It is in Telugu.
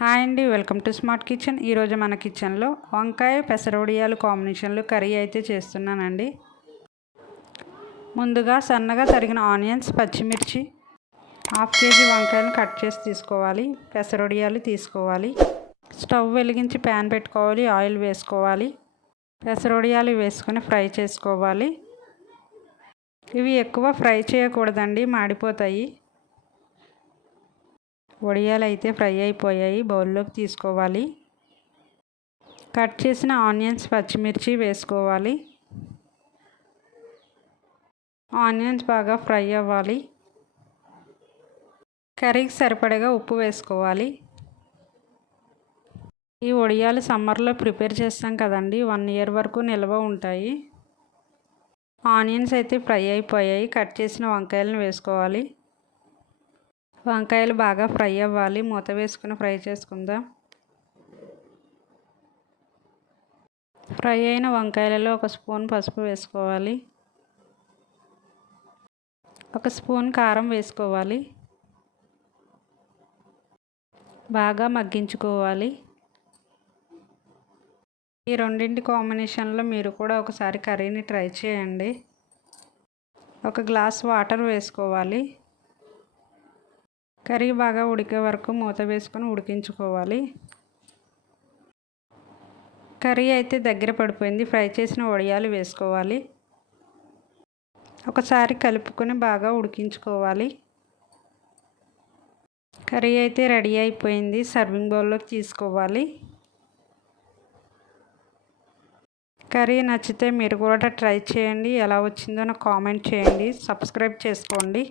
హాయ్ అండి, వెల్కమ్ టు స్మార్ట్ కిచెన్. ఈరోజు మన కిచెన్లో వంకాయ పెసరవడియాలు కాంబినేషన్లో కర్రీ అయితే చేస్తున్నానండి. ముందుగా సన్నగా తరిగిన ఆనియన్స్, పచ్చిమిర్చి, హాఫ్ కేజీ వంకాయలను కట్ చేసి తీసుకోవాలి. పెసరవడియాలు తీసుకోవాలి. స్టవ్ వెలిగించి ప్యాన్ పెట్టుకోవాలి. ఆయిల్ వేసుకోవాలి. పెసరవడియాలు వేసుకొని ఫ్రై చేసుకోవాలి. ఇవి ఎక్కువ ఫ్రై చేయకూడదండి, మాడిపోతాయి. వడియాలు అయితే ఫ్రై అయిపోయాయి. బౌల్లోకి తీసుకోవాలి. కట్ చేసిన ఆనియన్స్, పచ్చిమిర్చి వేసుకోవాలి. ఆనియన్స్ బాగా ఫ్రై అవ్వాలి. కర్రీకి సరిపడగా ఉప్పు వేసుకోవాలి. ఈ వడియాలు సమ్మర్లో ప్రిపేర్ చేస్తాం కదండి, 1 ఇయర్ వరకు నిల్వ ఉంటాయి. ఆనియన్స్ అయితే ఫ్రై అయిపోయాయి. కట్ చేసిన వంకాయలను వేసుకోవాలి. వంకాయలు బాగా ఫ్రై అవ్వాలి. మూత వేసుకుని ఫ్రై చేసుకుందాం. ఫ్రై అయిన వంకాయలలో 1 స్పూన్ పసుపు వేసుకోవాలి. 1 స్పూన్ కారం వేసుకోవాలి. బాగా మగ్గించుకోవాలి. ఈ రెండింటి కాంబినేషన్లో మీరు కూడా ఒకసారి కర్రీని ట్రై చేయండి. 1 గ్లాస్ వాటర్ వేసుకోవాలి. కర్రీ బాగా ఉడికే వరకు మూత వేసుకొని ఉడికించుకోవాలి. కర్రీ అయితే దగ్గర పడిపోయింది. ఫ్రై చేసిన వడియాలు వేసుకోవాలి. ఒకసారి కలుపుకొని బాగా ఉడికించుకోవాలి. కర్రీ అయితే రెడీ అయిపోయింది. సర్వింగ్ బౌల్లోకి తీసుకోవాలి. కర్రీ నచ్చితే మీరు కూడా ట్రై చేయండి. ఎలా వచ్చిందో నాకు కామెంట్ చేయండి. సబ్స్క్రైబ్ చేసుకోండి.